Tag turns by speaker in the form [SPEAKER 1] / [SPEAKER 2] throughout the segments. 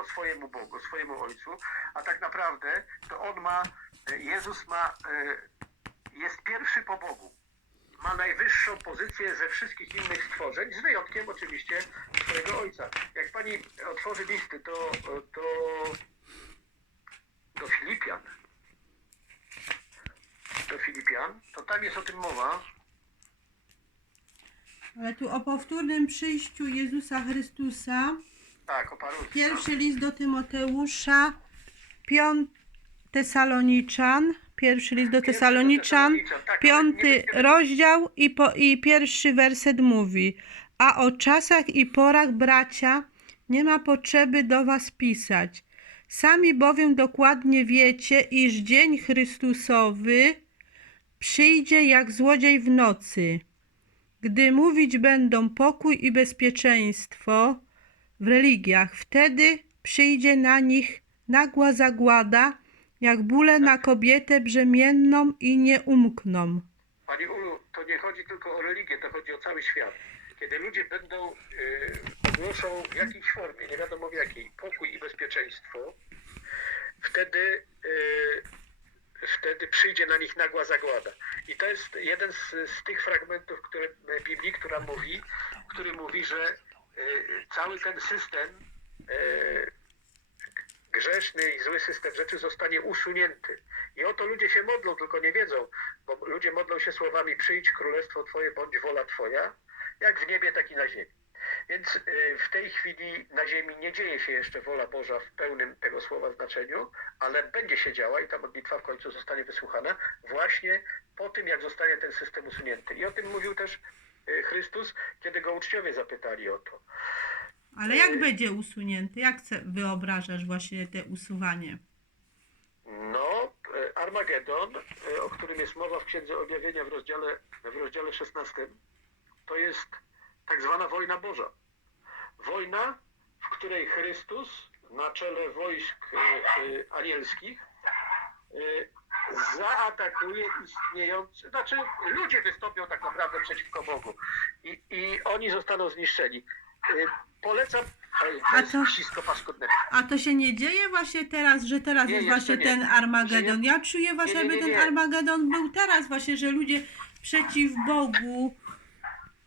[SPEAKER 1] tylko swojemu Bogu, swojemu Ojcu, a tak naprawdę to On ma, e, Jezus ma, e, jest pierwszy po Bogu. Ma najwyższą pozycję ze wszystkich innych stworzeń, z wyjątkiem oczywiście swojego Ojca. Jak pani otworzy listy, to, to do Filipian, do Filipian, to tam jest o tym mowa,
[SPEAKER 2] Ale tu o powtórnym przyjściu Jezusa Chrystusa.
[SPEAKER 1] Tak, o
[SPEAKER 2] Pierwszy list do Tymoteusza, piąty Tesaloniczan, pierwszy list do Tesaloniczan,
[SPEAKER 1] tak,
[SPEAKER 2] piąty rozdział i, po, i pierwszy werset mówi A o czasach i porach, bracia, nie ma potrzeby do was pisać. Sami bowiem dokładnie wiecie, iż dzień Chrystusowy przyjdzie jak złodziej w nocy, gdy mówić będą pokój i bezpieczeństwo w religiach. Wtedy przyjdzie na nich nagła zagłada, jak bóle na kobietę brzemienną i nie umkną.
[SPEAKER 1] Pani Ulu, to nie chodzi tylko o religię, to chodzi o cały świat. Kiedy ludzie będą, y, ogłoszą w jakiejś formie, nie wiadomo w jakiej, pokój i bezpieczeństwo, wtedy, y, wtedy przyjdzie na nich nagła zagłada. I to jest jeden z, z tych fragmentów które, Biblii, która mówi, który mówi, że cały ten system y, grzeszny i zły system rzeczy zostanie usunięty. I o to ludzie się modlą, tylko nie wiedzą, bo ludzie modlą się słowami przyjdź królestwo Twoje, bądź wola Twoja, jak w niebie, tak i na ziemi. Więc y, w tej chwili na ziemi nie dzieje się jeszcze wola Boża w pełnym tego słowa znaczeniu, ale będzie się działa i ta modlitwa w końcu zostanie wysłuchana właśnie po tym, jak zostanie ten system usunięty. I o tym mówił też y, Chrystus, kiedy go uczniowie zapytali o to.
[SPEAKER 2] Ale jak będzie usunięty? Jak wyobrażasz właśnie te usuwanie?
[SPEAKER 1] No, e, Armagedon, o którym jest mowa w Księdze Objawienia w rozdziale, w rozdziale 16, to jest tak zwana wojna Boża. Wojna, w której Chrystus na czele wojsk anielskich zaatakuje istniejące, znaczy ludzie wystąpią tak naprawdę przeciwko Bogu i, i oni zostaną zniszczeni. E, Polecam, Ej,
[SPEAKER 2] A
[SPEAKER 1] to wszystko paskudne.
[SPEAKER 2] A to się nie dzieje właśnie teraz, że teraz
[SPEAKER 1] Nie,
[SPEAKER 2] jest właśnie
[SPEAKER 1] nie.
[SPEAKER 2] ten Armagedon.
[SPEAKER 1] Nie,
[SPEAKER 2] Ja czuję właśnie,
[SPEAKER 1] nie, nie,
[SPEAKER 2] jakby
[SPEAKER 1] nie,
[SPEAKER 2] ten
[SPEAKER 1] nie.
[SPEAKER 2] Armagedon był teraz właśnie, że ludzie przeciw Bogu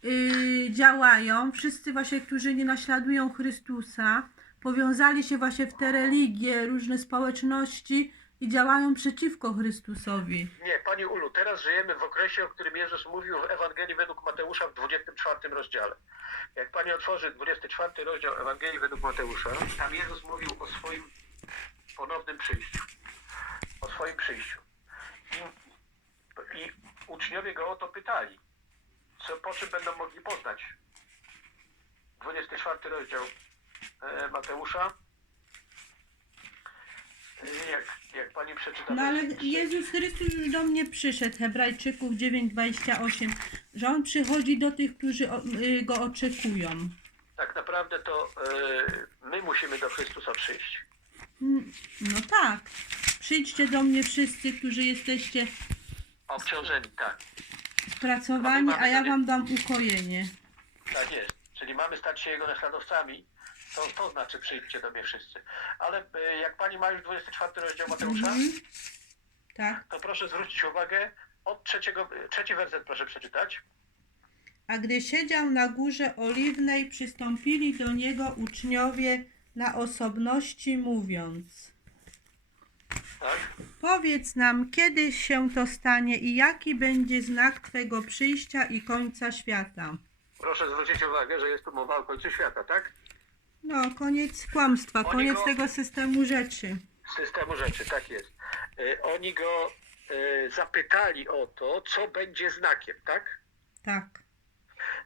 [SPEAKER 2] yy, działają. Wszyscy właśnie, którzy nie naśladują Chrystusa, powiązali się właśnie w te religie, różne społeczności i działają przeciwko Chrystusowi.
[SPEAKER 1] Nie, Pani Ulu, teraz żyjemy w okresie, o którym Jezus mówił w Ewangelii według Mateusza w 24 rozdziale. Jak Pani otworzy 24 rozdział Ewangelii według Mateusza, tam Jezus mówił o swoim ponownym przyjściu. O swoim przyjściu. I, i uczniowie go o to pytali, co, po czym będą mogli poznać. 24 rozdział e, Mateusza. Jak, jak Pani przeczyta...
[SPEAKER 2] No ale Jezus Chrystus już do mnie przyszedł, Hebrajczyków 9:28, że On przychodzi do tych, którzy y, Go oczekują.
[SPEAKER 1] Tak naprawdę to e, my musimy do Chrystusa przyjść.
[SPEAKER 2] Mm, No tak. Przyjdźcie do mnie wszyscy, którzy jesteście
[SPEAKER 1] Obciążeni, tak.
[SPEAKER 2] spracowani, a ja wam dam ukojenie.
[SPEAKER 1] Tak jest. Czyli mamy stać się Jego naśladowcami. To, to znaczy przyjdźcie do mnie wszyscy. Ale e, jak Pani ma już 24 rozdział Mateusza,
[SPEAKER 2] Mhm. Tak.
[SPEAKER 1] to proszę zwrócić uwagę, od trzeciego, trzeci werset proszę przeczytać.
[SPEAKER 2] A gdy siedział na górze oliwnej, przystąpili do niego uczniowie na osobności, mówiąc:
[SPEAKER 1] Tak?
[SPEAKER 2] Powiedz nam, kiedy się to stanie i jaki będzie znak Twego przyjścia i końca świata.
[SPEAKER 1] Proszę zwrócić uwagę, że jest tu mowa o końcu świata, tak?
[SPEAKER 2] No, koniec kłamstwa,
[SPEAKER 1] Oni
[SPEAKER 2] koniec
[SPEAKER 1] go-
[SPEAKER 2] tego systemu rzeczy.
[SPEAKER 1] Systemu rzeczy, tak jest. E, oni go e, zapytali o to, co będzie znakiem, tak?
[SPEAKER 2] Tak.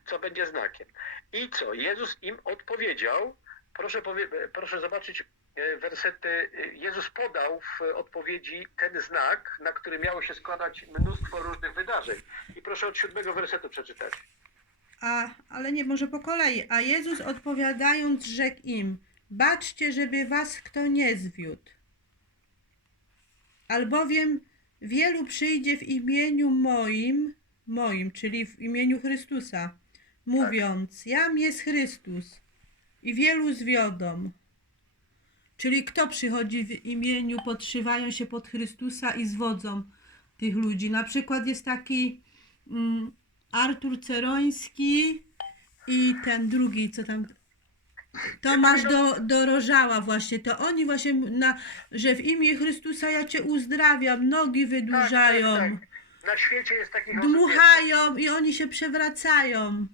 [SPEAKER 1] co będzie znakiem. I co? Jezus im odpowiedział. Proszę, powie, proszę zobaczyć e, wersety. e, Jezus podał w odpowiedzi ten znak, na który miało się składać mnóstwo różnych wydarzeń. I proszę od siódmego wersetu przeczytać.
[SPEAKER 2] A, ale nie może po kolei. A Jezus odpowiadając, rzekł im: Baczcie, żeby was kto nie zwiódł. Albowiem wielu przyjdzie w imieniu moim, moim, czyli w imieniu Chrystusa, mówiąc: Jam jest Chrystus, i wielu zwiodą. Czyli kto przychodzi w imieniu, podszywają się pod Chrystusa i zwodzą tych ludzi. Na przykład jest taki mm, Artur Ceroński i ten drugi, co tam. Tomasz do, Dorożała właśnie, to oni właśnie, na, że w imię Chrystusa ja Cię uzdrawiam, nogi wydłużają,
[SPEAKER 1] Tak, tak, tak. Na świecie jest takich osób.
[SPEAKER 2] dmuchają i oni się przewracają.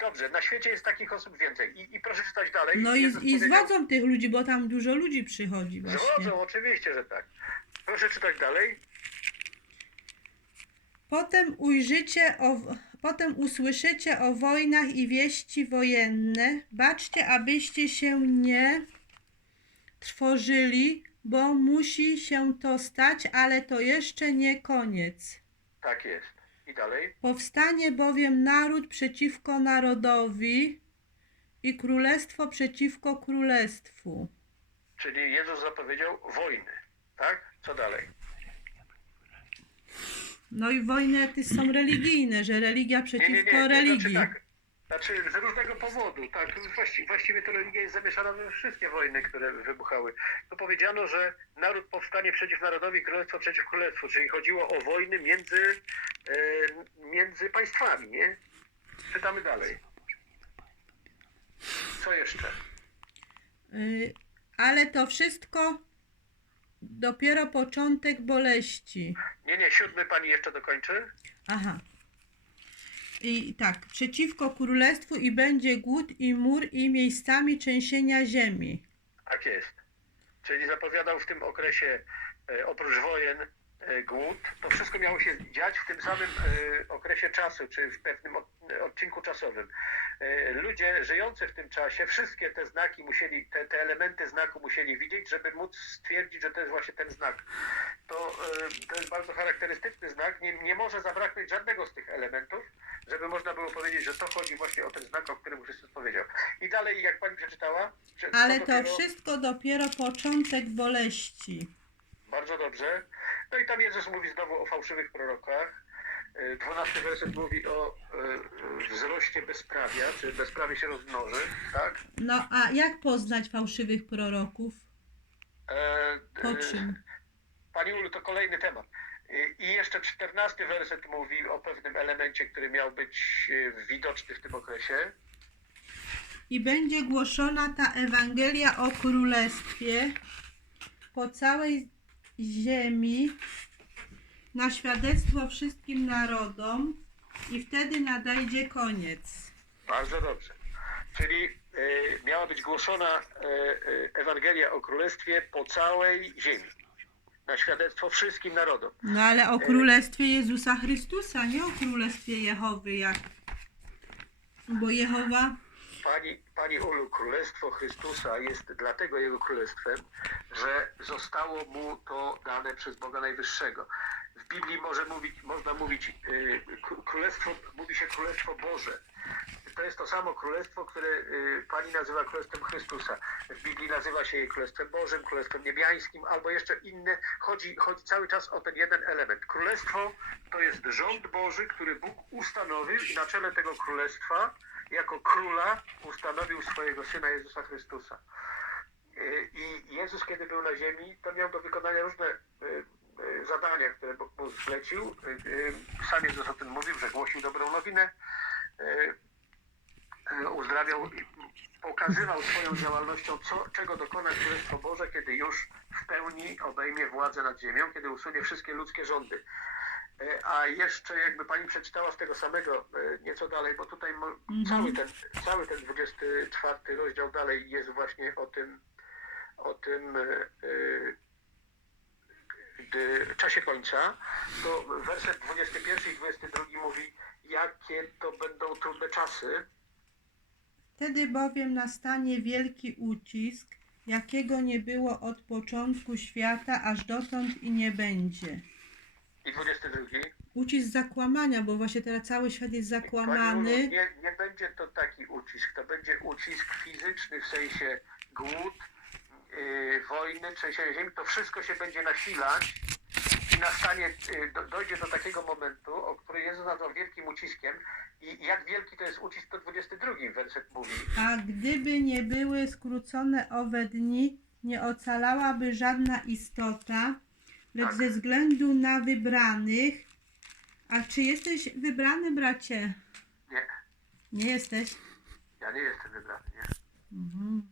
[SPEAKER 1] Dobrze, na świecie jest takich osób więcej. I, i proszę czytać dalej.
[SPEAKER 2] No i,
[SPEAKER 1] Jezus
[SPEAKER 2] i
[SPEAKER 1] powiedział-
[SPEAKER 2] zwodzą tych ludzi, bo tam dużo ludzi przychodzi właśnie.
[SPEAKER 1] Zwodzą, oczywiście, że tak. Proszę czytać dalej.
[SPEAKER 2] Potem ujrzycie o, potem usłyszycie o wojnach i wieści wojenne. Baczcie, abyście się nie trwożyli, bo musi się to stać, ale to jeszcze nie koniec.
[SPEAKER 1] Tak jest. I dalej.
[SPEAKER 2] Powstanie bowiem naród przeciwko narodowi i królestwo przeciwko królestwu.
[SPEAKER 1] Czyli Jezus zapowiedział wojny. Tak? Co dalej?
[SPEAKER 2] No i wojny te są religijne, że religia przeciwko religii.
[SPEAKER 1] Znaczy, tak. Znaczy z różnego powodu, tak, właści, właściwie to religia jest zamieszana we wszystkie wojny, które wybuchały. To powiedziano, że naród powstanie przeciw narodowi, królestwo przeciw królestwu, czyli chodziło o wojny między, e, między państwami, nie? Czytamy dalej. Co jeszcze?
[SPEAKER 2] Y, Ale to wszystko dopiero początek boleści.
[SPEAKER 1] Nie, nie, siódmy pani jeszcze dokończy.
[SPEAKER 2] Aha. I tak, przeciwko królestwu i będzie głód i mur i miejscami trzęsienia ziemi.
[SPEAKER 1] Tak jest. Czyli zapowiadał w tym okresie e, oprócz wojen głód. To wszystko miało się dziać w tym samym e, okresie czasu, czy w pewnym od, odcinku czasowym. E, ludzie żyjący w tym czasie wszystkie te znaki musieli, te, te elementy znaku musieli widzieć, żeby móc stwierdzić, że to jest właśnie ten znak. To, e, to jest bardzo charakterystyczny znak. Nie, nie może zabraknąć żadnego z tych elementów, żeby można było powiedzieć, że to chodzi właśnie o ten znak, o którym Chrystus powiedział. I dalej, jak pani przeczytała,
[SPEAKER 2] Ale to
[SPEAKER 1] dopiero-
[SPEAKER 2] wszystko dopiero początek boleści.
[SPEAKER 1] Bardzo dobrze. No i tam Jezus mówi znowu o fałszywych prorokach. Y, Dwunasty werset mówi o y, wzroście bezprawia, czy bezprawie się rozmnoży, tak?
[SPEAKER 2] No a jak poznać fałszywych proroków?
[SPEAKER 1] E,
[SPEAKER 2] Po czym?
[SPEAKER 1] Pani Ulu, to kolejny temat. Y, I jeszcze czternasty werset mówi o pewnym elemencie, który miał być widoczny w tym okresie.
[SPEAKER 2] I będzie głoszona ta Ewangelia o Królestwie po całej ziemi na świadectwo wszystkim narodom i wtedy nadejdzie koniec.
[SPEAKER 1] Bardzo dobrze. Czyli y, miała być głoszona y, y, Ewangelia o Królestwie po całej ziemi. Na świadectwo wszystkim narodom.
[SPEAKER 2] No ale o Królestwie Jezusa Chrystusa, nie o Królestwie Jehowy jak... Bo Jehowa...
[SPEAKER 1] Pani, Pani Ulu, Królestwo Chrystusa jest dlatego Jego Królestwem, że zostało Mu to dane przez Boga Najwyższego. W Biblii może mówić, można mówić, y, kró- królestwo, mówi się Królestwo Boże. To jest to samo Królestwo, które y, Pani nazywa Królestwem Chrystusa. W Biblii nazywa się je Królestwem Bożym, Królestwem Niebiańskim, albo jeszcze inne. Chodzi, chodzi cały czas o ten jeden element. Królestwo to jest rząd Boży, który Bóg ustanowił i na czele tego królestwa jako króla ustanowił swojego Syna Jezusa Chrystusa. Y, I Jezus, kiedy był na ziemi, to miał do wykonania różne y, zadania, które Bóg mu zlecił. Sam Jezus o tym mówił, że głosił dobrą nowinę, uzdrawiał, i pokazywał swoją działalnością, co, czego dokona Królestwo Boże, kiedy już w pełni obejmie władzę nad ziemią, kiedy usunie wszystkie ludzkie rządy. E, A jeszcze jakby pani przeczytała z tego samego e, nieco dalej, bo tutaj mo- cały, ten, cały ten 24 rozdział dalej jest właśnie o tym, o tym e, e, czasie końca, to werset 21 i 22 mówi, jakie to będą trudne czasy.
[SPEAKER 2] Wtedy bowiem nastanie wielki ucisk, jakiego nie było od początku świata, aż dotąd i nie będzie.
[SPEAKER 1] I 22.
[SPEAKER 2] Ucisk zakłamania, bo właśnie teraz cały świat jest zakłamany.
[SPEAKER 1] nie, nie będzie to taki ucisk, to będzie ucisk fizyczny, w sensie głód, yy, wojny, trzęsienie ziemi, to wszystko się będzie nasilać i nastanie, y, do, dojdzie do takiego momentu, o który Jezus nazwał wielkim uciskiem i jak wielki to jest ucisk, to 22 werset mówi.
[SPEAKER 2] A gdyby nie były skrócone owe dni, nie ocalałaby żadna istota, lecz
[SPEAKER 1] Tak.
[SPEAKER 2] ze względu na wybranych. A czy jesteś wybrany, bracie?
[SPEAKER 1] Nie,
[SPEAKER 2] Nie jesteś?
[SPEAKER 1] ja nie jestem wybrany, nie?
[SPEAKER 2] Mhm.